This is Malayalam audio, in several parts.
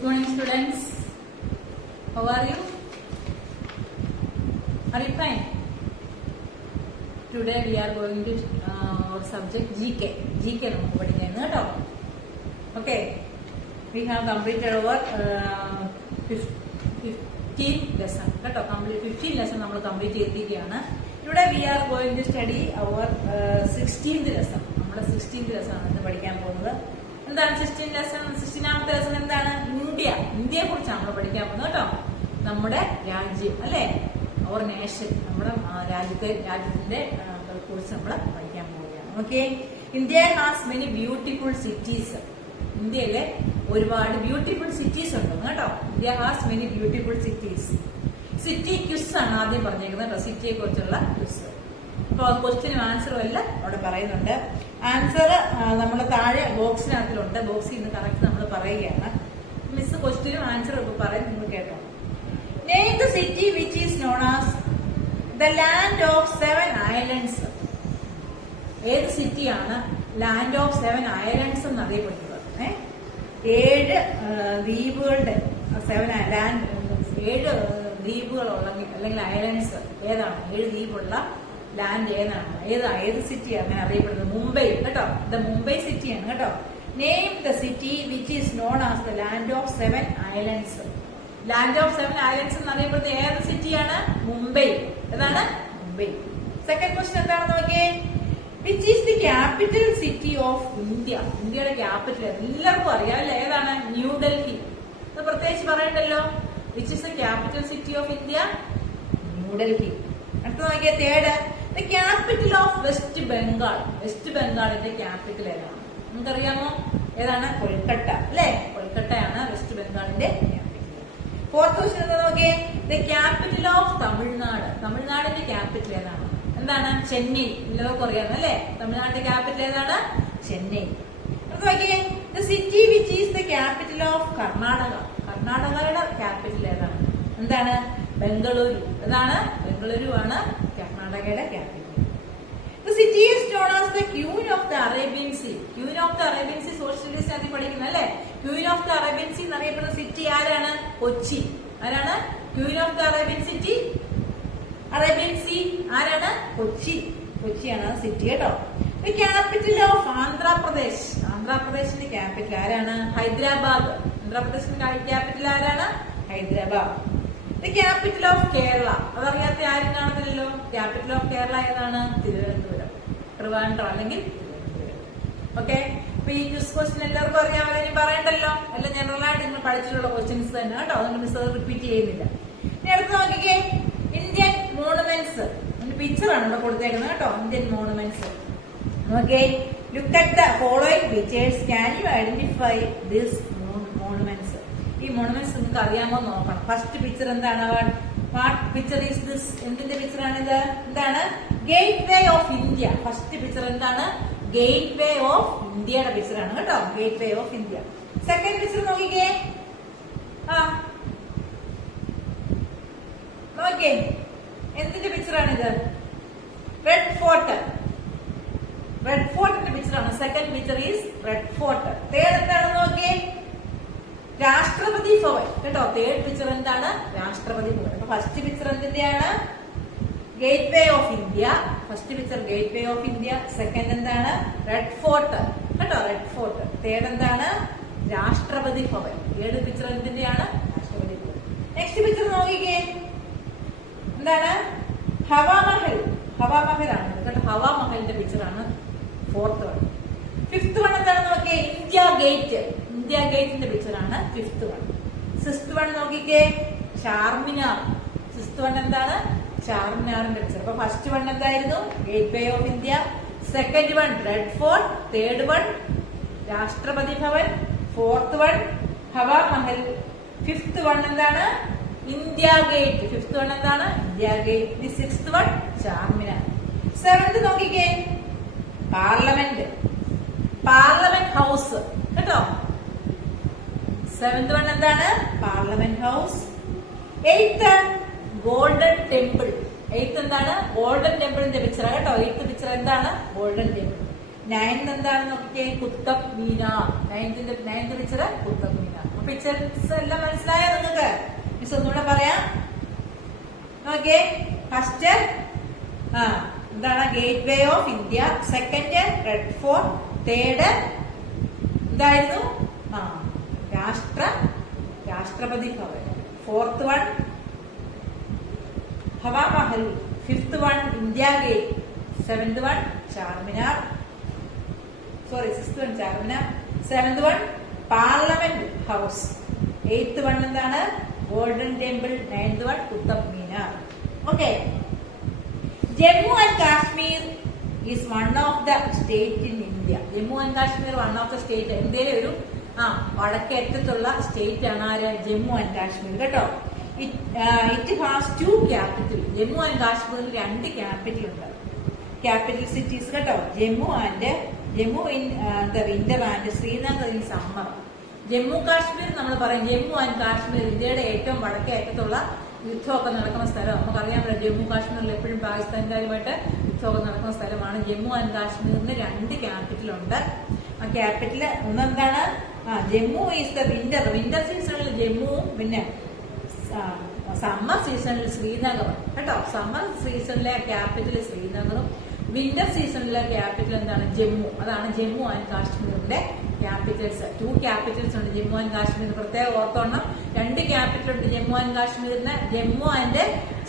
Good morning, students. How are you? Are you fine? Today we are going to our subject GK. GK നമുക്ക് പഠിക്കുന്നത് കേട്ടോ. Okay. We have completed our 15 lesson. കേട്ടോ. 15 lesson നമ്മൾ complete ചെയ്തിരിക്കുകയാണ്. Today we are going to study our 16th lesson. നമ്മുടെ 16th lesson ആണ് ഇന്ന് പഠിക്കാൻ പോകുന്നത്. എന്താണ് 16 ലെസൺ? 16ാമത്തെ ലെസൺ എന്താണ്? ഇന്ത്യയെ കുറിച്ചാണ് നമ്മൾ പഠിക്കാൻ പോകുന്നത് കേട്ടോ. നമ്മുടെ രാജ്യം അല്ലെ, അവർ നേഷൻ, നമ്മുടെ രാജ്യത്തിന്റെ കുറിച്ച് നമ്മൾ പഠിക്കാൻ പോവുകയാണ്. Okay. India has many beautiful cities. ഇന്ത്യയിലെ ഒരുപാട് ബ്യൂട്ടിഫുൾ സിറ്റീസ് ഉണ്ട് കേട്ടോ. India has many beautiful cities. City quiz ആണ് ആദ്യം പറഞ്ഞേക്കുന്നത് കേട്ടോ. സിറ്റിയെ കുറിച്ചുള്ള ക്വിസ്. അപ്പൊ ക്വസ്റ്റ്യനും ആൻസറും എല്ലാം അവിടെ പറയുന്നുണ്ട്. ആൻസർ നമ്മുടെ താഴെ ബോക്സിനകത്തിലുണ്ട്. ബോക്സിൽ നിന്ന് കറക്റ്റ് നമ്മൾ പറയുകയാണ്. മിസ് ക്വസ്റ്റ്യനും ആൻസറും ഒക്കെ പറയും, നിങ്ങൾ കേട്ടോ. Name the city which is known as the land of 7 islands. ഏത് സിറ്റിയാണ് ലാൻഡ് ഓഫ് 7 ഐലൻഡ്സ് എന്ന് അറിയപ്പെടുന്നത്? 7 ദ്വീപുകളുടെ 7 ദ്വീപുകളുള്ള അല്ലെങ്കിൽ ഐലൻഡ്സ് ഏതാണ്? 7 ദ്വീപുള്ള ലാൻഡ് ഏത് സിറ്റിയാണ് അങ്ങനെ അറിയപ്പെടുന്നത്? മുംബൈ കേട്ടോ. ദ മുംബൈ സിറ്റിയാണ് കേട്ടോ. Name the city which is known as the land of 7 islands. Land of 7 islands എന്ന് അറിയപ്പെടുന്നത് ഏത് സിറ്റിയാണ്? മുംബൈ. ഏതാണ്? മുംബൈ. സെക്കൻഡ് ക്വസ്റ്റ്യൻ എന്താണെന്ന് നോക്കിയേ. Which is the capital city of India. ഇന്ത്യയുടെ ക്യാപിറ്റൽ എല്ലാവർക്കും അറിയാം അല്ലെ? ഏതാണ്? ന്യൂഡൽഹി. അത് പ്രത്യേകിച്ച് പറയണ്ടല്ലോ. Which is the capital city of India? New Delhi. അടുത്ത നോക്കിയ third, the capital of west Bengal. West ബംഗാളിന്റെ ക്യാപിറ്റൽ ഏതാണ്? നിങ്ങൾക്കറിയാമോ? ഏതാണ്? കൊൽക്കട്ട അല്ലെ? കൊൽക്കട്ടയാണ് വെസ്റ്റ് ബംഗാളിന്റെ ക്യാപിറ്റൽ. ഫോർത്ത് ക്വസ്റ്റ്യൻ എന്താ നോക്കിയേ. The capital of Tamil Nadu. തമിഴ്നാടിന്റെ ക്യാപിറ്റൽ ഏതാണ്? എന്താണ്? ചെന്നൈ. എല്ലാവർക്കും അറിയാം അല്ലെ? തമിഴ്നാടിന്റെ ക്യാപിറ്റൽ ഏതാണ്? ചെന്നൈ. അടുത്ത നോക്കിയേ. The city which is the capital of Karnataka. കർണാടകയുടെ ക്യാപിറ്റൽ ഏതാണ്? എന്താണ്? ബംഗളൂരു. ഏതാണ്? ബംഗളൂരു ആണ് കർണാടകയുടെ capital. The city is known as the Queen of the Arabian Sea. Queen of the Arabian Sea social studies ആദ്യം പഠിക്കുന്നത് അല്ലെ? Queen of the Arabian Sea എന്നറിയപ്പെടുന്ന സിറ്റി ആരാണ്? കൊച്ചി. ആരാണ്? Queen of the Arabian City, Arabian Sea ആരാണ്? കൊച്ചി. കൊച്ചിയാണ് സിറ്റി കേട്ടോ. The capital of Andhra Pradesh. ആന്ധ്രാപ്രദേശിന്റെ ക്യാപിറ്റൽ ആരാണ്? ഹൈദരാബാദ്. ആന്ധ്രാപ്രദേശിന്റെ ക്യാപിറ്റൽ ആരാണ്? Hyderabad. The capital of Kerala. അതറിയാത്ത ആരും കാണത്തില്ലല്ലോ. ക്യാപിറ്റൽ ഓഫ് കേരള ഏതാണ്? തിരുവനന്തപുരം. ട്രിവാൻഡ്രം അല്ലെങ്കിൽ തിരുവനന്തപുരം. ഓക്കെ. അപ്പൊ ഈ ക്വിസ് ക്വസ്റ്റ്യൻ എല്ലാവർക്കും അറിയാമല്ലോ. ഇനി പറയണ്ടല്ലോ. എല്ലാം ജനറൽ ആയിട്ട് നിങ്ങൾ പഠിച്ചിട്ടുള്ള ക്വസ്റ്റ്യൻസ് തന്നെ കേട്ടോ. അതുകൊണ്ട് മിസ് അത് റിപ്പീറ്റ് ചെയ്യുന്നില്ല. ഇനി അടുത്ത് നോക്കിക്കേ. Indian monuments. പിക്ചർ ആണ് ഇവിടെ കൊടുത്തേക്കുന്നത് കേട്ടോ. Indian monuments. Okay. Look at the following pictures. Can you identify this monuments? ഈ മോണുമെന്റ്സ് നിങ്ങൾക്ക് അറിയാമോ നോക്കണം. ഫസ്റ്റ് പിക്ചർ എന്താണ്? What picture is this? എന്തിന്റെ പിക്ചർ ആണിത്? എന്താണ്? Gateway of India. First picture എന്താണ്? ഗേറ്റ് വേ ഓഫ് ഇന്ത്യയുടെ പിക്ചർ ആണ് കേട്ടോ. Gate way of India. Second picture നോക്കിക്കേ. നോക്കിയേ, എന്തിന്റെ പിക്ചർ ആണിത്? Red fort. റെഡ് ഫോർട്ടിന്റെ പിക്ചർ ആണ്. Second picture is red fort. Third എന്താണെന്ന് നോക്കിയേ. രാഷ്ട്രപതി ഭവൻ കേട്ടോ. തേർഡ് പിക്ചർ എന്താണ്? രാഷ്ട്രപതി ഭവൻ. അപ്പൊ ഫസ്റ്റ് പിക്ചർ എന്തിന്റെയാണ്? Gateway of India. First picture gateway of India. Second എന്താണ്? റെഡ് ഫോർട്ട് കേട്ടോ. Red fort. തേർഡ് എന്താണ്? രാഷ്ട്രപതി ഭവൻ. Third picture എന്തിന്റെയാണ്? രാഷ്ട്രപതി ഭവൻ. നെക്സ്റ്റ് പിക്ചർ നോക്കിക്കേ. എന്താണ്? ഹവാമഹൽ. ഹവാമഹൽ ആണ് കേട്ടോ. ഹവാമഹലിന്റെ പിക്ചർ ആണ് ഫോർത്ത് വൺ. ഫിഫ്ത് വൺ എന്താണെന്ന് നോക്കിയേ. India gate. ഇന്ത്യ ഗേറ്റിന്റെ പിക്ചർ ആണ് ഫിഫ്ത് വൺ. സിക്സ്ത് വൺ നോക്കിക്കേ. ചാർമിനാർ. സിക്സ്ത് വൺ എന്താണ്? ചാർമിനാറിന്റെ പിക്ചർ. അപ്പൊ ഫസ്റ്റ് വൺ എന്തായിരുന്നു? Gateway of India. Second one red fort. Third one Rashtrapati Bhavan. Fourth one Hawa Mahal. Fifth one എന്താണ്? India gate. ഫിഫ്ത് വൺ എന്താണ്? India gate. Sixth one Charminar. Seventh നോക്കിക്കേ. പാർലമെന്റ്. പാർലമെന്റ് ഹൗസ് കേട്ടോ. സെവൻത് വൺ എന്താണ്? Parliament house. Eighth golden temple. Eighth എന്താണ്? ഗോൾഡൻ ടെമ്പിളിന്റെ പിക്ചർ കേട്ടോ. എയ്ത്ത് പിക്ചർ എന്താണ്? Golden temple. 9th എന്താണ് നോക്കിക്കേ? Qutub Minar. Ninth picture Qutub Minar. Pictures എല്ലാം മനസ്സിലായോ നിങ്ങൾക്ക്? മിസ് ഒന്നുകൂടെ പറയാം. ഓക്കെ, ഫസ്റ്റ് എന്താണ് gateway of India, second red fort, third എന്തായിരുന്നു Rashtrapati Bhavan, fourth one Hawa Mahal, fifth one India gate, seventh one Charminar, sixth one Charminar, seventh one parliament house, eighth one എന്താണ് golden temple, ninth one Qutub Minar. Okay, Jammu and Kashmir is one of the state in India. Jammu and Kashmir one of the state, ഇന്ത്യയിലെ ഒരു വടക്കേറ്റത്തുള്ള സ്റ്റേറ്റ് ആണ് ആര്? ജമ്മു ആൻഡ് കാശ്മീർ കേട്ടോ. It has 2 capital. Jammu and കാശ്മീരിൽ 2 ക്യാപിറ്റൽ ഉണ്ട്, ക്യാപിറ്റൽ സിറ്റീസ് കേട്ടോ. Jammu in the winter and Srinagar in summer. Jammu Kashmir നമ്മൾ പറയും, ജമ്മു ആൻഡ് കാശ്മീർ ഇന്ത്യയുടെ ഏറ്റവും വടക്കേ അറ്റത്തുള്ള യുദ്ധമൊക്കെ നടക്കുന്ന സ്ഥലം. നമുക്കറിയാമല്ലോ ജമ്മു കാശ്മീരിൽ എപ്പോഴും പാകിസ്ഥാൻകാരുമായിട്ട് യുദ്ധമൊക്കെ നടക്കുന്ന സ്ഥലമാണ്. ജമ്മു ആൻഡ് കാശ്മീരിന് 2 ക്യാപിറ്റൽ ഉണ്ട്. ആ ക്യാപിറ്റൽ ഒന്നെന്താണ് ജമ്മു ഈസ് ദ വിന്റർ സീസണിൽ ജമ്മുവും പിന്നെ സമ്മർ സീസണിൽ ശ്രീനഗറും കേട്ടോ. സമ്മർ സീസണിലെ ക്യാപിറ്റൽ ശ്രീനഗറും വിന്റർ സീസണിലെ ക്യാപിറ്റൽ എന്താണ് ജമ്മു. അതാണ് ജമ്മു ആൻഡ് കാശ്മീരിന്റെ ക്യാപിറ്റൽസ്. 2 ക്യാപിറ്റൽസ് ഉണ്ട് ജമ്മു ആൻഡ് കാശ്മീർ. പ്രത്യേകം ഓർത്തോണം, 2 ക്യാപിറ്റൽ ഉണ്ട് ജമ്മു ആൻഡ് കാശ്മീരിന്. ജമ്മു ആൻഡ്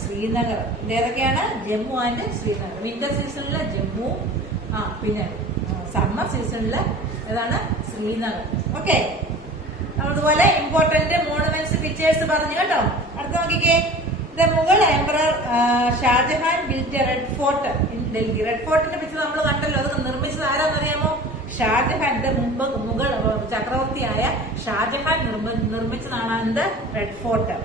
ശ്രീനഗർ. ഏതൊക്കെയാണ്? ജമ്മു ആൻഡ് ശ്രീനഗർ. വിന്റർ സീസണില് ജമ്മു, പിന്നെ സമ്മർ സീസണില് ഏതാണ്? ശ്രീനഗർ. ഓക്കെ, അതുപോലെ ഇമ്പോർട്ടന്റ് മോണുമെന്റ്സ് പിക്ചേഴ്സ് പറഞ്ഞു കേട്ടോ. അടുത്ത നോക്കിക്കേ, the Mughal emperor Shah Jahan built red fort in Delhi. Red ഫോർട്ടിന്റെ പിക്ചർ നമ്മൾ കണ്ടല്ലോ. അത് നിർമ്മിച്ചത് ആരാന്നറിയാമോ? ഷാജഹാന്റെ മുമ്പ് മുഗൾ ചക്രവർത്തിയായ ഷാജഹാൻ നിർമ്മിച്ചതാണ് എന്ത്? Red fort.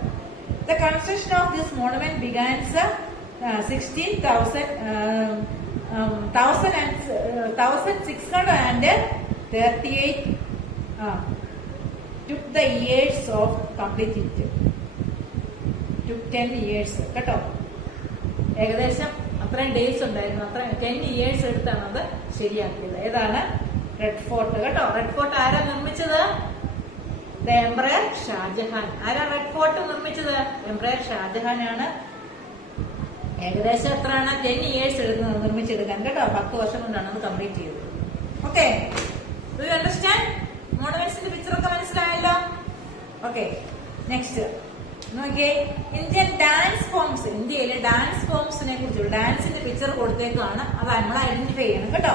The construction of this monument ബിഗാൻസ് 1638 took the years of complete it. took 10 years കേട്ടോ. ഏകദേശം അത്രയും ഡേയ്സ് ഉണ്ടായിരുന്നു. അത്രയും 10 years എടുത്താണ് അത് ശരിയാക്കിയത്. ഏതാണ്? റെഡ് ഫോർട്ട് കേട്ടോ. റെഡ് ഫോർട്ട് ആരാ നിർമ്മിച്ചത്? The emperor Shahjahan. ആരാ റെഡ് ഫോർട്ട് നിർമ്മിച്ചത്? എംപറർ ഷാജഹാൻ ആണ്. ഏകദേശം എത്രയാണ്? 10 years എടുക്കുന്നത് നിർമ്മിച്ചെടുക്കാൻ കേട്ടോ. 10 വർഷം കൊണ്ടാണ് അത് കംപ്ലീറ്റ് ചെയ്തത്. Okay, do you understand? മോണുമെന്റ്സിന്റെ പിക്ചർ ഒക്കെ മനസ്സിലായല്ലോ. ഓക്കെ, നെക്സ്റ്റ് നോക്കിയേ, ഇന്ത്യൻ ഡാൻസ് ഫോംസ്. ഇന്ത്യയിലെ ഡാൻസ് ഫോംസിനെ കുറിച്ചുള്ള ഡാൻസിന്റെ പിക്ചർ കൊടുത്തേക്കാണ്. അത് നമ്മൾ ഐഡന്റിഫൈ ചെയ്യണം കേട്ടോ.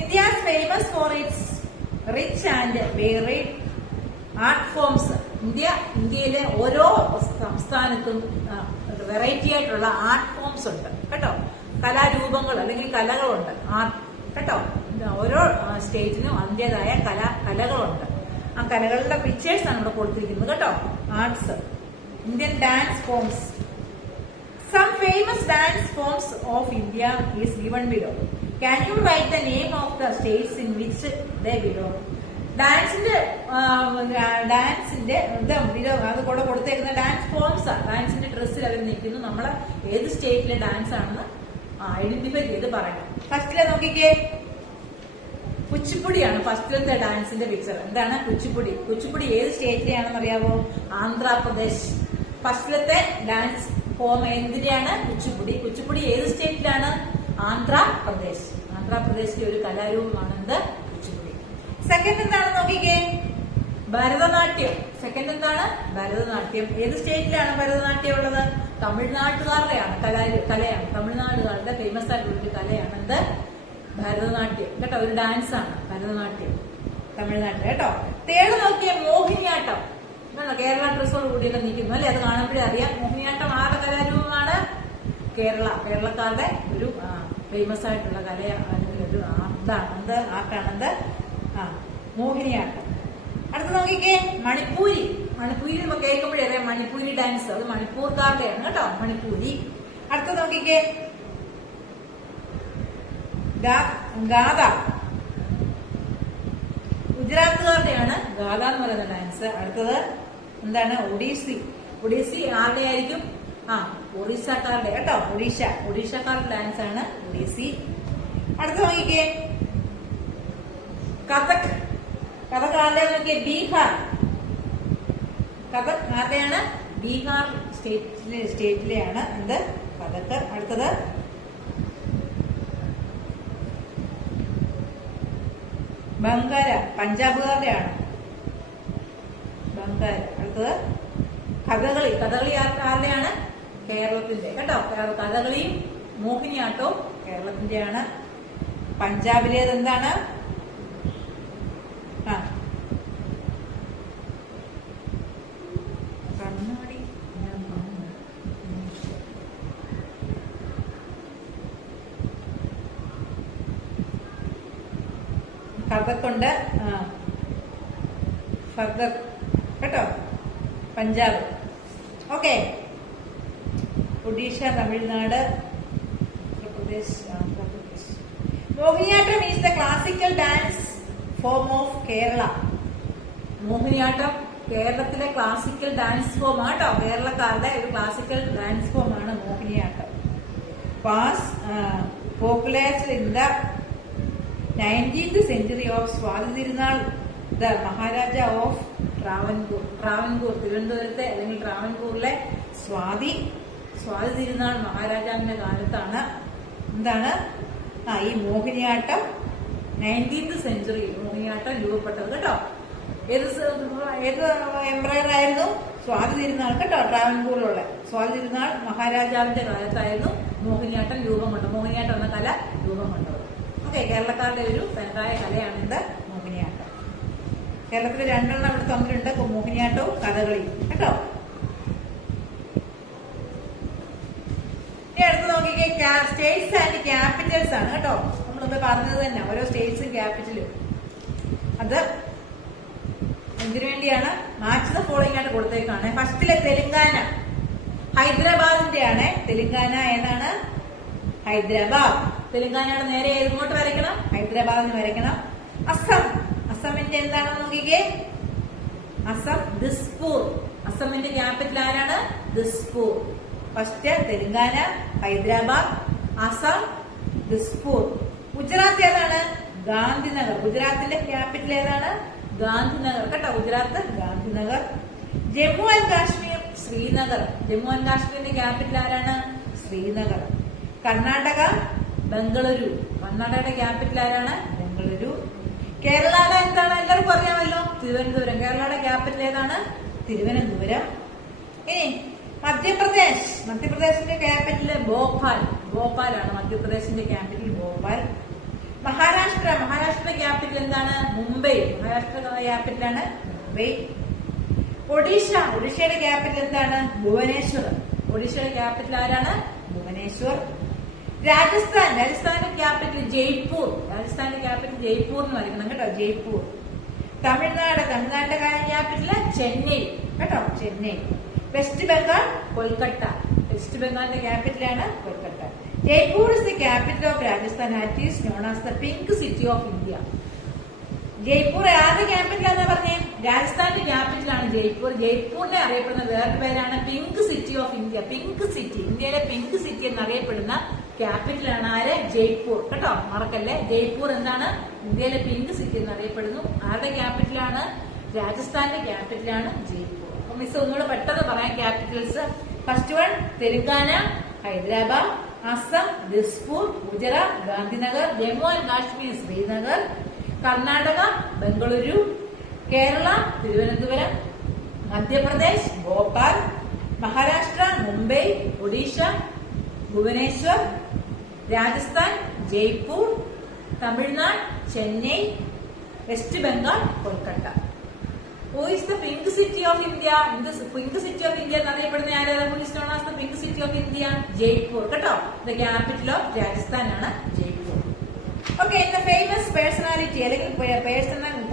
India is famous for its rich and varied art forms. ഇന്ത്യയിലെ ഓരോ സംസ്ഥാനത്തും വെറൈറ്റി ആയിട്ടുള്ള ആർട്ട് ഫോംസ് ഉണ്ട് കേട്ടോ. കലാരൂപങ്ങൾ അല്ലെങ്കിൽ കലകളുണ്ട്, ആർട്ട് കേട്ടോ. ഓരോ സ്റ്റേറ്റിനും അതിൻ്റെതായ കലകളുണ്ട്. ആ കലകളുടെ പിക്ചേഴ്സ് ആണ് ഇവിടെ കൊടുത്തിരിക്കുന്നത് കേട്ടോ. Arts, Indian dance forms. Some famous dance forms of India is given below. Can you write the name of the states in which they below? ഡാൻസിന്റെ അത് കൂടെ കൊടുത്തേക്കുന്ന ഡാൻസ് ഫോംസ് ആണ്. ഡാൻസിന്റെ ഡ്രസ്സിൽ അവർ നിൽക്കുന്നു. നമ്മൾ ഏത് സ്റ്റേറ്റിലെ ഡാൻസ് ആണെന്ന് ഐഡന്റിഫൈ ചെയ്ത് പറയണം. ഫസ്റ്റിലെ നോക്കിക്കേ, കുച്ചിപ്പുടിയാണ് ഫസ്റ്റിലത്തെ ഡാൻസിന്റെ പിക്ചർ. എന്താണ് കുച്ചിപ്പുടി? കുച്ചിപ്പുടി ഏത് സ്റ്റേറ്റിലെയാണെന്ന് അറിയാവോ? ആന്ധ്രാപ്രദേശ്. ഫസ്റ്റിലത്തെ ഡാൻസ് ഫോം എന്തിന്റെയാണ്? കുച്ചിപ്പുടി. കുച്ചിപ്പുടി ഏത് സ്റ്റേറ്റിലാണ്? ആന്ധ്രാപ്രദേശ്. ആന്ധ്രാപ്രദേശിലെ ഒരു കലാരൂപമാണ് എന്ത്? കുച്ചിപ്പുടി. സെക്കൻഡ് എന്താണ് നോക്കിക്കേ, ഭരതനാട്യം. സെക്കൻഡ് എന്താണ്? ഭരതനാട്യം. ഏത് സ്റ്റേറ്റിലാണ് ഭരതനാട്യം ഉള്ളത്? തമിഴ്നാട്ടുകാരുടെയാണ് കലയാണ്. തമിഴ്നാടുകാരുടെ ഫേമസ് ആയിട്ടുള്ള ഒരു കലയാണ് എന്ത്? ഭരതനാട്യം കേട്ടോ. ഒരു ഡാൻസ് ആണ് ഭരതനാട്യം, തമിഴ്നാട്ടിൽ കേട്ടോ. തേർഡ് നോക്കിയ മോഹിനിയാട്ടം. കേരള ഡ്രസ്സോട് കൂടിയൊക്കെ നിൽക്കുന്നു അല്ലെ? അത് കാണുമ്പോഴേ അറിയാം. മോഹിനിയാട്ടം ആരുടെ കലാരൂപമാണ്? കേരളക്കാരുടെ ഒരു ഫേമസ് ആയിട്ടുള്ള കലയാണ്, ഒരു ആർട്ടാണെന്ത്? മോഹിനിയാട്ടം. അടുത്ത് നോക്കിക്കേ, മണിപ്പൂരി. മണിപ്പൂരി നമ്മൾ കേൾക്കുമ്പോഴേ അറിയാം മണിപ്പൂരി ഡാൻസ്. അത് മണിപ്പൂർക്കാരുടെയാണ് കേട്ടോ, മണിപ്പൂരി. അടുത്ത് നോക്കിക്കേ, ഗാഥ. ഗുജറാത്തുകാരുടെയാണ് ഗാഥ എന്ന് പറയുന്ന ഡാൻസ്. അടുത്തത് എന്താണ്? ഒഡീസി. ഒഡീസി ആരുടെ ആയിരിക്കും? ഒറീസക്കാരുടെ കേട്ടോ. ഒഡീഷക്കാരുടെ ഡാൻസ് ആണ് ഒഡീസി. അടുത്ത് നോക്കിക്കേ, കഥക്. കഥക് ആരുടെ നോക്കിയേ? ബീഹാർ. കഥക് ആരുടെയാണ്? ബീഹാർ സ്റ്റേറ്റിലെയാണ് എന്ത്? കഥക്. അടുത്തത് ബംഗാര, പഞ്ചാബുകാരുടെയാണ് ബംഗാര. അടുത്തത് കഥകളി. കഥകളി ആരുടെയാണ്? കേരളത്തിന്റെ കേട്ടോ. കഥകളിയും മോഹിനിയാട്ടവും കേരളത്തിന്റെയാണ്. പഞ്ചാബിലേത് എന്താണ്? കണ്ണാടി കഥക്കുണ്ട്. ഫർദർ കേട്ടോ. Punjab. Okay. Odisha, Tamil Nadu, Uttar Pradesh, Andhra Pradesh. Mohiniyattam is the classical dance form of Kerala. Mohiniyattam കേരളത്തിലെ ക്ലാസിക്കൽ ഡാൻസ് ഫോം ആട്ടോ. കേരളക്കാരുടെ ഒരു ക്ലാസിക്കൽ ഡാൻസ് ഫോം ആണ് Mohiniyattam. Was popularised in the 19th century of Swathi Thirunal the Maharaja of Travancore. Travancore തിരുവനന്തപുരത്തെ അല്ലെങ്കിൽ ട്രാവൻകൂറിലെ സ്വാതി തിരുനാൾ മഹാരാജാവിന്റെ കാലത്താണ് എന്താണ് ഈ മോഹിനിയാട്ടം 19th century മോഹിനിയാട്ടം രൂപപ്പെട്ടത് കേട്ടോ. ഏത് എംപറർ ആയിരുന്നു? സ്വാതി തിരുനാൾ കേട്ടോ. ട്രാവൻകൂറിലുള്ള സ്വാതി തിരുനാൾ മഹാരാജാവിന്റെ കാലത്തായിരുന്നു മോഹിനിയാട്ടം രൂപം കൊണ്ടത്. മോഹിനിയാട്ടം എന്ന കല രൂപം കൊണ്ടത്. ഓക്കെ. കേരളക്കാരുടെ ഒരു തനതായ കലയാണ് ഇത് മോഹിനിയാട്ടം. കേരളത്തിൽ രണ്ടെണ്ണം ഇവിടെ തമ്മിലുണ്ട്, മോഹിനിയാട്ടവും കഥകളിയും കേട്ടോ. ഇനി അടുത്ത് നോക്കിക്കേ, സ്റ്റേറ്റ്സ് ആൻഡ് ക്യാപിറ്റൽസ് ആണ് കേട്ടോ. നമ്മളിപ്പോ പറഞ്ഞത് തന്നെ ഓരോ സ്റ്റേറ്റ്സും ക്യാപിറ്റലും. അത് എന്തിനു വേണ്ടിയാണ്? മാച്ച് ദ ഫോളോയിങ് ആയിട്ട് കൊടുത്തേക്കാണ്. ഫസ്റ്റിലെ തെലുങ്കാന ഹൈദരാബാദിന്റെ ആണ്. തെലുങ്കാന ഏതാണ്? ഹൈദരാബാദ്. തെലുങ്കാനയുടെ നേരെ ഇങ്ങോട്ട് വരയ്ക്കണം, ഹൈദരാബാദിന് വരയ്ക്കണം. അസം. അസമിന്റെ എന്താണെന്ന് നോക്കിക്കേ. അസം ദിസ്പൂർ. അസമിന്റെ ക്യാപിറ്റൽ ആരാണ്? ദിസ്പൂർ. ഫസ്റ്റ് തെലുങ്കാന, ഹൈദരാബാദ്, അസം, ദിസ്പൂർ. ഗുജറാത്ത് ഏതാണ്? ഗാന്ധിനഗർ. ഗുജറാത്തിന്റെ ക്യാപിറ്റൽ ഏതാണ്? ഗാന്ധിനഗർ കേട്ടോ. ഗുജറാത്ത് ഗാന്ധിനഗർ. ജമ്മു ആൻഡ് കാശ്മീർ ശ്രീനഗർ. ജമ്മു ആൻഡ് കാശ്മീരിന്റെ ക്യാപിറ്റൽ ആരാണ്? ശ്രീനഗർ. കർണാടക ബംഗളൂരു. കർണാടകയുടെ ക്യാപിറ്റൽ ആരാണ്? ബംഗളൂരു. കേരളയുടെ എന്താണ്? എല്ലാവർക്കും അറിയാമല്ലോ, തിരുവനന്തപുരം. കേരളയുടെ ക്യാപിറ്റൽ ഏതാണ്? തിരുവനന്തപുരം. ഇനി മധ്യപ്രദേശ്. മധ്യപ്രദേശിന്റെ ക്യാപിറ്റൽ ഭോപ്പാൽ. ഭോപ്പാലാണ് മധ്യപ്രദേശിന്റെ ക്യാപിറ്റൽ. ഭോപ്പാൽ. മഹാരാഷ്ട്ര. മഹാരാഷ്ട്രയുടെ ക്യാപിറ്റൽ എന്താണ്? മുംബൈ. മഹാരാഷ്ട്ര ക്യാപിറ്റലാണ് മുംബൈ. ഒഡീഷ. ഒഡീഷയുടെ ക്യാപിറ്റൽ എന്താണ്? ഭുവനേശ്വർ. ഒഡീഷയുടെ ക്യാപിറ്റൽ ആരാണ്? ഭുവനേശ്വർ. രാജസ്ഥാൻ. രാജസ്ഥാന്റെ ക്യാപിറ്റൽ ജയ്പൂർ. രാജസ്ഥാന്റെ ക്യാപിറ്റൽ ജയ്പൂർ എന്ന് വരയ്ക്കണം കേട്ടോ. ജയ്പൂർ. തമിഴ്നാട്. തമിഴ്നാടിന്റെ ക്യാപിറ്റൽ ചെന്നൈ കേട്ടോ. ചെന്നൈ. വെസ്റ്റ് ബംഗാൾ കൊൽക്കത്ത. വെസ്റ്റ് ബംഗാളിന്റെ ക്യാപിറ്റലാണ് Kolkata. Jaipur is the capital of Rajasthan and is known as the pink city of India. Jaipur ആരുടെ ക്യാപിറ്റൽ ആണെന്ന് പറഞ്ഞേ? രാജസ്ഥാന്റെ ക്യാപിറ്റലാണ് ജയ്പൂർ. ജയ്പൂരിനെ അറിയപ്പെടുന്ന വേറൊരു പേരാണ് pink city of India. Pink city, ഇന്ത്യയിലെ പിങ്ക് സിറ്റി എന്നറിയപ്പെടുന്ന ക്യാപിറ്റലാണ് ആര്? ജയ്പൂർ കേട്ടോ. മറക്കല്ലേ. ജയ്പൂർ എന്താണ്? ഇന്ത്യയിലെ പിങ്ക് സിറ്റി എന്നറിയപ്പെടുന്നു. ആരുടെ ക്യാപിറ്റലാണ്? രാജസ്ഥാന്റെ ക്യാപിറ്റലാണ് ജയ്പൂർ. അപ്പൊ മിസ് ഒന്നുകൂടെ പെട്ടെന്ന് പറയാം capitals. First one Telangana, Hyderabad, Assam, Dispur, Gujarat Gandhinagar, Jammu and Kashmir Srinagar, Karnataka Bengaluru, Kerala Thiruvananthapuram, Madhya Pradesh Bhopal, Maharashtra Mumbai, Odisha Bhubaneswar, Rajasthan Jaipur, Tamil Nadu Chennai, west Bengal Kolkata. Who is the pink city of India? In the pink city of India എന്നറിയപ്പെടുന്ന ആരാണ്? Who is known as the pink city of India? Jaipur കേട്ടോ. The capital of രാജസ്ഥാൻ ആണ് Jaipur. Okay, in the famous personality അല്ലെങ്കിൽ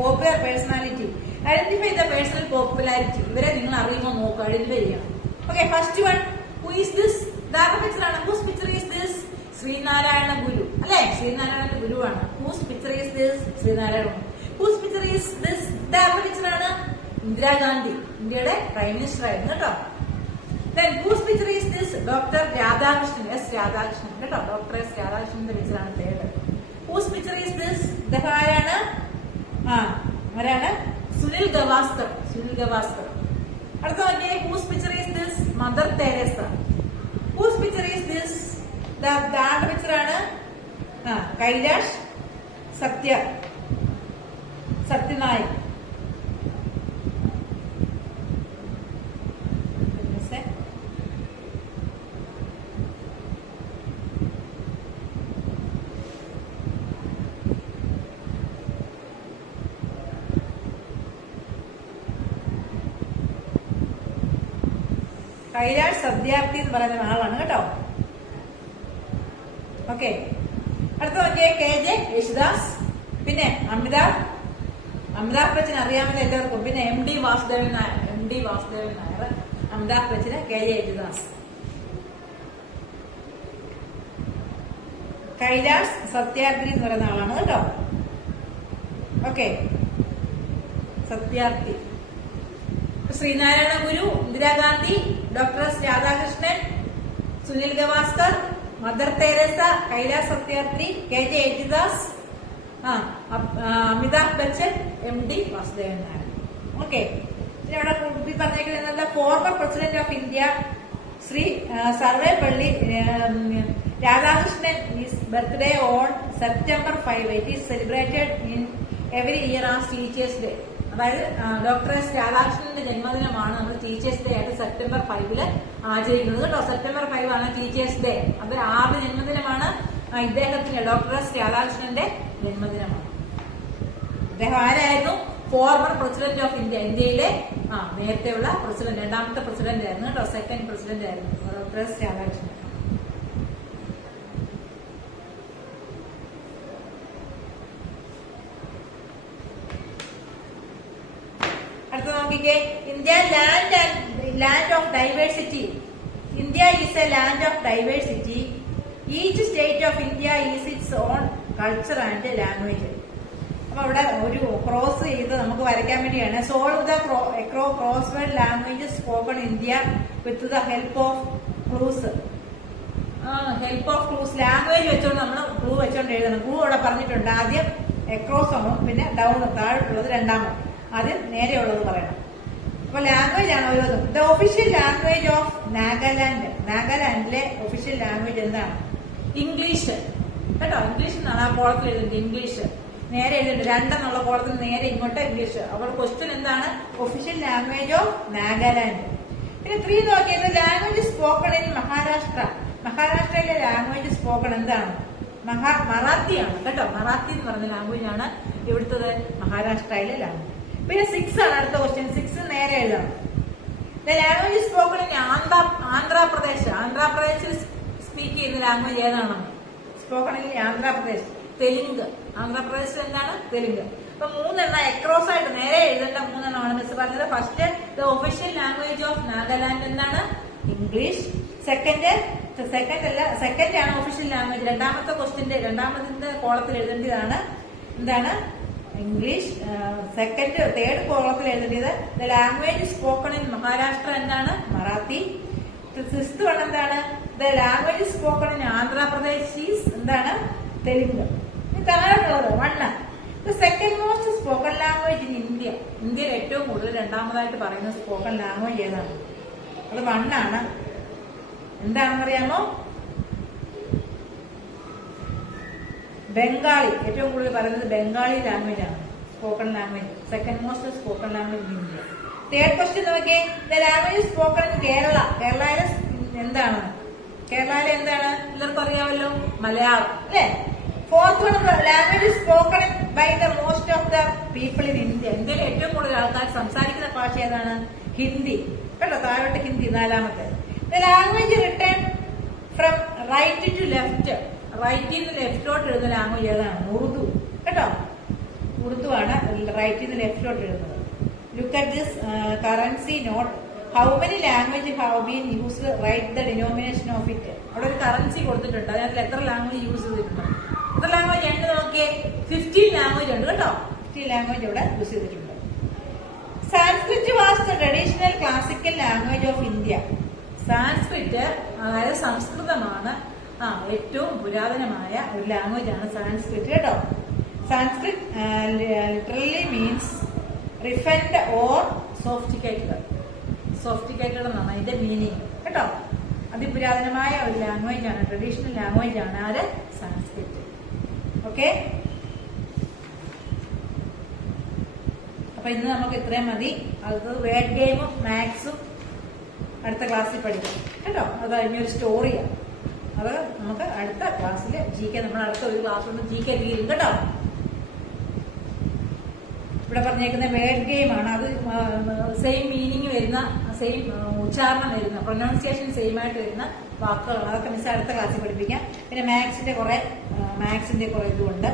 popular personality, identify the personal popularity. ഇവരെ നിങ്ങൾ അറിയുമോ നോക്കുക, ഐഡന്റിഫൈ ചെയ്യണം. Okay, first one, who is this? ഇതാരുടെ പിക്ചറാണ്? Whose picture is this? Sreenarayana ഗുരു അല്ലെ? ശ്രീനാരായണ ഗുരുവാണ്. Whose picture is this? Sreenarayana. Whose picture is this? ഇതാരുടെ പിക്ചറാണ്? ഇന്ദിരാഗാന്ധി, ഇന്ത്യയുടെ പ്രൈം മിനിസ്റ്റർ ആയിരുന്നു കേട്ടോ. Then whose picture is this? Doctor Radhakrishnan, S Radhakrishnan കേട്ടോ. ഡോക്ടർ എസ് രാധാകൃഷ്ണന്റെ പിക്ചറാണ് third. Whose picture is this? ഇദ്ദേഹം ആരാണ്? ആരാണ്? സുനിൽ ഗവാസ്കർ. സുനിൽ ഗവാസ്കർ. അടുത്ത നോക്കിയേ, whose picture is this? Mother Teresa. whose picture is this? ആരുടെ പിക്ചർ ആണ്? കൈലാഷ് സത്യനായക്. കൈലാഷ് സത്യാർത്ഥി എന്ന് പറയുന്ന ആളാണ് കേട്ടോ. ഓക്കെ, അടുത്ത നോക്കിയേ, KJ യേശുദാസ്. പിന്നെ അമിതാഭ് ബച്ചൻ അറിയാമല്ലോ എല്ലാവർക്കും. പിന്നെ MD വാസുദേവൻ നായർ, അമിതാഭ് ബച്ചന്, KJ യേശുദാസ്. കൈലാഷ് സത്യാർത്ഥി എന്ന് പറയുന്ന ആളാണ് കേട്ടോ. Okay, Satyarthi. Sree Narayana Guru, Indira Gandhi, doctor Radhakrishnan, Sunil Gavaskar, mother Teresa, Kailash Satyarthi, KJ Yesudas, Amitabh Bachchan, MD Vasudevan Nair. Okay, ഇവിടെ പറഞ്ഞേക്കുന്നത് former president of India Shri Sarvepalli Radhakrishnan is birthday on September 5. It is celebrated in every year as Teachers Day. അതായത് ഡോക്ടർ രാധാകൃഷ്ണന്റെ ജന്മദിനമാണ് നമ്മൾ ടീച്ചേഴ്സ് ഡേ ആയിട്ട് September 5 ആചരിക്കുന്നത് കേട്ടോ. September 5 ആണ് ടീച്ചേഴ്സ് ഡേ. അത് ആരുടെ ജന്മദിനമാണ്? ഇദ്ദേഹത്തിന്റെ, ഡോക്ടർ രാധാകൃഷ്ണന്റെ ജന്മദിനമാണ്. അദ്ദേഹം ആരായിരുന്നു? Former president of India. ഇന്ത്യയിലെ നേരത്തെയുള്ള പ്രസിഡന്റ്, രണ്ടാമത്തെ പ്രസിഡന്റ് ആയിരുന്നു കേട്ടോ. സെക്കൻഡ് പ്രസിഡന്റ് ആയിരുന്നു ഡോക്ടർ രാധാകൃഷ്ണൻ. അടുത്ത നോക്കിക്കേ, India land of diversity. India is a land of diversity. Each state of India is its own culture and language. അപ്പൊ അവിടെ ഒരു ക്രോസ് ചെയ്ത് നമുക്ക് വരയ്ക്കാൻ വേണ്ടിയാണ്. Solve the crossword languages spoken India with the help of clues. Language വെച്ചോണ്ട് നമ്മൾ ക്ലൂ വെച്ചോണ്ട് എഴുതണം. ക്ലൂ അവിടെ പറഞ്ഞിട്ടുണ്ട്. ആദ്യം എക്രോസ് ആണ്, പിന്നെ ഡൗൺ താഴോട്ടുള്ളത് രണ്ടാമത്, ആദ്യം നേരെയുള്ളത് പറയണം. അപ്പൊ ലാംഗ്വേജ് ആണ് ഓരോന്നും. The official language of Nagaland. നാഗാലാൻഡിലെ ഒഫീഷ്യൽ ലാംഗ്വേജ് എന്താണ്? ഇംഗ്ലീഷ് കേട്ടോ. ഇംഗ്ലീഷ് എന്നാണ് ആ കോളത്തിൽ എഴുതുന്നത്. ഇംഗ്ലീഷ് നേരെ എഴുതുന്നുണ്ട്. രണ്ടെന്നുള്ള കോളത്തിൽ നേരെ ഇങ്ങോട്ട് ഇംഗ്ലീഷ്. അപ്പോൾ ക്വസ്റ്റ്യൻ എന്താണ്? Official language of Nagaland. പിന്നെ 3 നോക്കിയത് ലാംഗ്വേജ് സ്പോക്കൺ ഇൻ മഹാരാഷ്ട്ര. മഹാരാഷ്ട്രയിലെ ലാംഗ്വേജ് സ്പോക്കൺ എന്താണ്? മറാത്തിയാണ് കേട്ടോ. മറാത്തി എന്ന് പറഞ്ഞ ലാംഗ്വേജ് ആണ് ഇവിടുത്തെ മഹാരാഷ്ട്രയിലെ ലാംഗ്വേജ്. പിന്നെ 6 ആണ് അടുത്ത ക്വസ്റ്റ്യൻ. 6 നേരെ എഴുതണം. The language spoken in Andhra Pradesh. ആന്ധ്രാപ്രദേശിൽ സ്പീക്ക് ചെയ്യുന്ന ലാംഗ്വേജ് ഏതാണ്? Spoken in Andhra Pradesh Telugu. ആന്ധ്രാപ്രദേശിൽ എന്താണ്? തെലുങ്ക്. അപ്പൊ 3 എക്രോസ് ആയിട്ട് നേരെ എഴുതേണ്ട 3 മിസ് പറഞ്ഞത്. First the official language of Nagaland എന്താണ്? ഇംഗ്ലീഷ്. സെക്കൻഡ് ആണ് ഒഫീഷ്യൽ ലാംഗ്വേജ്. രണ്ടാമത്തെ കോളത്തിൽ എഴുതേണ്ടതാണ് എന്താണ്? ഇംഗ്ലീഷ്. തേർഡ് കോളത്തിൽ എഴുതേണ്ടത് the language spoken in Maharashtra എന്താണ്? മറാത്തി. 6th വൺ എന്താണ്? The language spoken in Andhra Pradesh is എന്താണ്? തെലുങ്ക്. താഴെയുള്ളത് 1. The second most spoken language in India. ഇന്ത്യയിൽ ഏറ്റവും കൂടുതൽ രണ്ടാമതായിട്ട് പറയുന്ന സ്പോക്കൺ ലാംഗ്വേജ് ഏതാണ്? അത് 1 ആണ്. എന്താണെന്ന് അറിയാമോ? ബംഗാളി. ഏറ്റവും കൂടുതൽ പറയുന്നത് ബംഗാളി ലാംഗ്വേജ് ആണ് spoken language. Second most spoken language in India. Third question നോക്കിയേ, the language spoken in Kerala. കേരളയിലെ എന്താണ്? എല്ലാവർക്കും അറിയാമല്ലോ, മലയാളം അല്ലേ? Fourth one language spoken by the most of the people in India. ഇന്ത്യയിലെ ഏറ്റവും കൂടുതൽ ആൾക്കാർ സംസാരിക്കുന്ന ഭാഷ ഏതാണ്? ഹിന്ദി കേട്ടോ. താഴോട്ട് ഹിന്ദി 4ാമത്തെ. The language written from right to left. റൈറ്റിൽ നിന്ന് ലെഫ്റ്റിലോട്ട് എഴുതുന്ന ലാംഗ്വേജ് ഏതാണ്? ഉറുദു കേട്ടോ. ഉറുദു ആണ് റൈറ്റിൽ നിന്ന് ലെഫ്റ്റിലോട്ട് എഴുതുന്നത്. Look at this currency note. How many language have been used? Write the denomination of it. അവിടെ ഒരു കറൻസി കൊടുത്തിട്ടുണ്ട്. അതിനകത്ത് എത്ര ലാംഗ്വേജ് യൂസ് ചെയ്തിട്ടുണ്ട്? എത്ര ലാംഗ്വേജ് ഉണ്ട് നോക്കിയേ? 15 ലാംഗ്വേജ് ഉണ്ട് കേട്ടോ. 15 ലാംഗ്വേജ് ഇവിടെ യൂസ് ചെയ്തിട്ടുണ്ട്. Sanskrit was the traditional classical language of India. Sanskrit അതായത് സംസ്കൃതമാണ് ഏറ്റവും പുരാതനമായ ഒരു ലാംഗ്വേജ് ആണ് സാൻസ്ക്രിറ്റ് കേട്ടോ. Sanskrit literally means refined or sophisticated. Sophisticated എന്നാണ് അതിന്റെ മീനിങ് കേട്ടോ. അതിപുരാതനമായ ഒരു ലാംഗ്വേജ് ആണ്, ട്രഡീഷണൽ ലാംഗ്വേജ് ആണ് ആര്? സാൻസ്ക്രിറ്റ്. ഓക്കെ, അപ്പൊ ഇന്ന് നമുക്ക് ഇത്രയും മതി. അത് വേർഡ് ഗെയിമും മാത്സും അടുത്ത ക്ലാസ്സിൽ പഠിക്കും കേട്ടോ. അത് കഴിഞ്ഞൊരു സ്റ്റോറിയാണ്, അത് നമുക്ക് അടുത്ത ക്ലാസ്സിൽ GK, നമ്മൾ അടുത്ത ഒരു ക്ലാസ് കൊണ്ട് GK തീരും കേട്ടോ. ഇവിടെ പറഞ്ഞേക്കുന്ന വേർഡ് ഗെയിം ആണ്. അത് സെയിം മീനിങ് വരുന്ന, സെയിം ഉച്ചാരണം വരുന്ന, പ്രൊനൗൺസിയേഷൻ സെയിം ആയിട്ട് വരുന്ന വാക്കുകളാണ്. അതൊക്കെ മിസ് അടുത്ത ക്ലാസ്സിൽ പഠിപ്പിക്കാം. പിന്നെ മാത്സിന്റെ കുറെ ഇതുണ്ട്,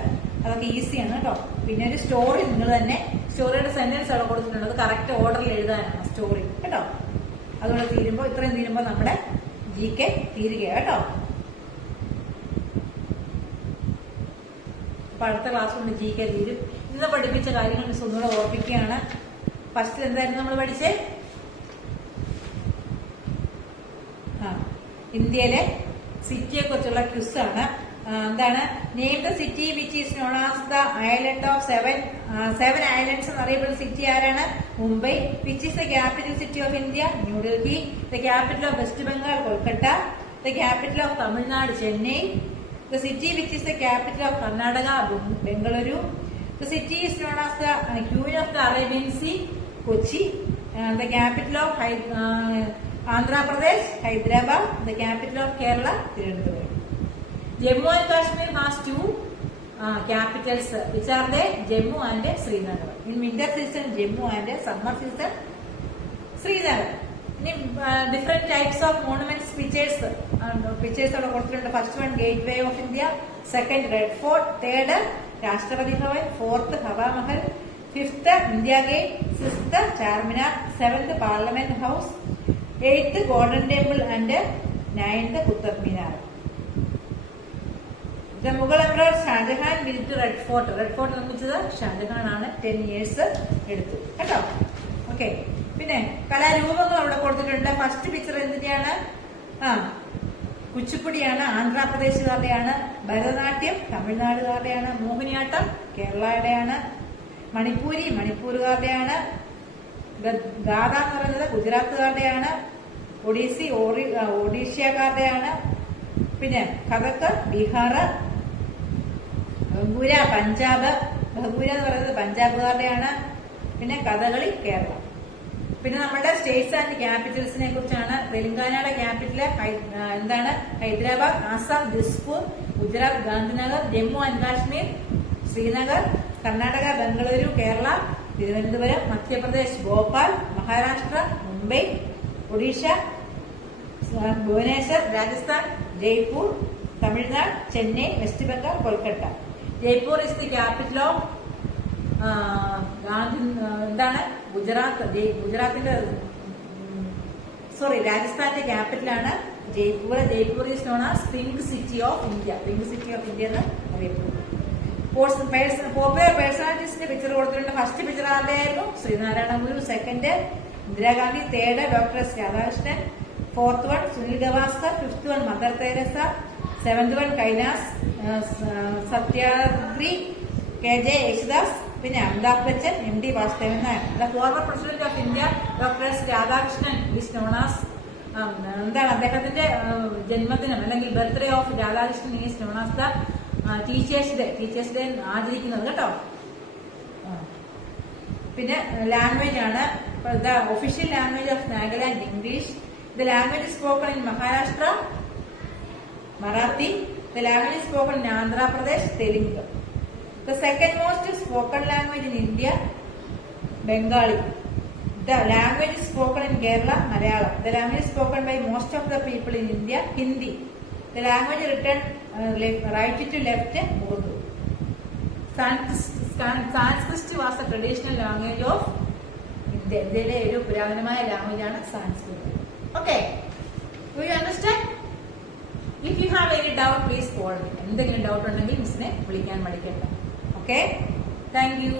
അതൊക്കെ ഈസിയാണ് കേട്ടോ. പിന്നെ ഒരു സ്റ്റോറി നിങ്ങൾ തന്നെ, സ്റ്റോറിയുടെ സെന്റൻസ് അവിടെ കൊടുത്തിട്ടുണ്ട്, അത് കറക്റ്റ് ഓർഡറിൽ എഴുതാനാണ് സ്റ്റോറി കേട്ടോ. അതുകൊണ്ട് ഇത്രയും തീരുമ്പോൾ നമ്മുടെ GK തീരുകയാണ് കേട്ടോ. അപ്പൊ അടുത്ത ക്ലാസ് കൊണ്ട് GK തീരും. ഇന്ന് പഠിപ്പിച്ച കാര്യങ്ങൾ മിസ് ഒന്നുകൂടെ ഓർപ്പിക്കുകയാണ്. ഫസ്റ്റ് എന്തായിരുന്നു നമ്മൾ പഠിച്ചേ? ഇന്ത്യയിലെ സിറ്റിയെ കുറിച്ചുള്ള ക്വിസ് ആണ്. എന്താണ്? Name the city which is known as the island of seven islands എന്നറിയപ്പെടുന്ന സിറ്റി ആരാണ്? Mumbai. Which is the capital city of India? New Delhi. The capital of west Bengal Kolkata. The capital of Tamil Nadu Chennai. The city which is the capital of Karnataka Bengaluru. The city is known as the queen of the Arabian sea Kochi. The capital of Andhra Pradesh Hyderabad. The capital of Kerala Thiruvananthapuram. Jammu and Kashmir has two capitals, which are the Jammu and Srinagar. In winter season Jammu and summer season Srinagar. Different types of monuments, pictures are കൊടുത്തിട്ടുണ്ട്. First one, Gateway of India. Second, Red Fort. Third, Rashtrapati Bhavan. Fourth, Hawa Mahal. Fifth, India Gate. Sixth, Charminar. Seventh, Parliament House. Eighth, Golden Temple. And ninth, Qutub Minar. The Mughal Emperor Shahjahan built Red Fort. Red Fort നിർമ്മിച്ചത് ഷാജഹാൻ ആണ്. 10 years എടുത്തു കേട്ടോ. ഓക്കെ, പിന്നെ കലാരൂപങ്ങൾ അവിടെ കൊടുത്തിട്ടുണ്ട്. ഫസ്റ്റ് പിക്ചർ എന്തിന്റെയാണ്? കുച്ചിപ്പുടിയാണ്, ആന്ധ്രാപ്രദേശുകാരുടെയാണ്. ഭരതനാട്യം തമിഴ്നാടുകാരുടെയാണ്. മോഹിനിയാട്ടം കേരളയുടെയാണ്. മണിപ്പൂരി മണിപ്പൂരുകാരുടെയാണ്. ഗാഥ എന്ന് പറയുന്നത് ഗുജറാത്തുകാരുടെയാണ്. ഒഡീസി ഒഡീഷ്യക്കാരുടെയാണ്. പിന്നെ കഥക്ക് ബീഹാർ. ബംഗൂര പഞ്ചാബ്. ബംഗൂര എന്ന് പറയുന്നത് പഞ്ചാബുകാരുടെയാണ്. പിന്നെ കഥകളി കേരളം. പിന്നെ നമ്മുടെ സ്റ്റേറ്റ്സ് ആൻഡ് ക്യാപിറ്റൽസിനെ കുറിച്ചാണ്. തെലങ്കാനയുടെ ക്യാപിറ്റൽ എന്താണ്? Hyderabad. Assam Dispur. Gujarat Gandhinagar. Jammu and Kashmir Srinagar. Karnataka Bengaluru. Kerala Thiruvananthapuram. Madhya Pradesh Bhopal. Maharashtra Mumbai. Odisha Bhubaneswar. Rajasthan Jaipur. Tamil Nadu Chennai. West Bengal Kolkata. Jaipur is the capital of എന്താണ്? ഗുജറാത്തിന്റെ രാജസ്ഥാന്റെ ക്യാപിറ്റലാണ് Jaipur. Jaipur is known as pink city of India. Pink city of India എന്ന് അറിയപ്പെടുന്നു. പോപ്പുലർ പേഴ്സണാലിറ്റീസിന്റെ പിക്ചർ കൊടുത്തിട്ടുണ്ട്. ഫസ്റ്റ് പിക്ചർ ആരുടെ ആയിരുന്നു? Sree Narayana Guru. Second Indira Gandhi. Third doctor S Radhakrishnan. Fourth one Sunil Gavaskar. Fifth one mother Teresa. Seventh one Kailash Satyagrahi. KJ Yesudas. പിന്നെ Amitabh Bachchan. MD Vasudevan Nair. The former president of India doctor S Radhakrishnan is known as എന്താണ്? അദ്ദേഹത്തിന്റെ ജന്മദിനം അല്ലെങ്കിൽ birthday of Radhakrishnan is known as the teachers day. Teachers day ആചരിക്കുന്നത് കേട്ടോ. പിന്നെ ലാംഗ്വേജ് ആണ്. The official language of Nagaland English. The language is spoken in Maharashtra, Marathi. The language is spoken in Andhra Pradesh, Telugu. The second most spoken language in India, Bengali. The language is spoken in Kerala, Malayalam. The language is spoken by most of the people in India, Hindi. The language written right to left, Urdu. Sanskrit was the traditional language of India. ഇതിലെ ഒരു പുരാതനമായ ലാംഗ്വേജ് ആണ് Sanskrit. Okay, do you understand? If you have any doubt, please call me. എന്തെങ്കിലും ഡൗട്ട് ഉണ്ടെങ്കിൽ മിസ്സിനെ വിളിക്കാൻ മടിക്കണ്ട. Okay, thank you.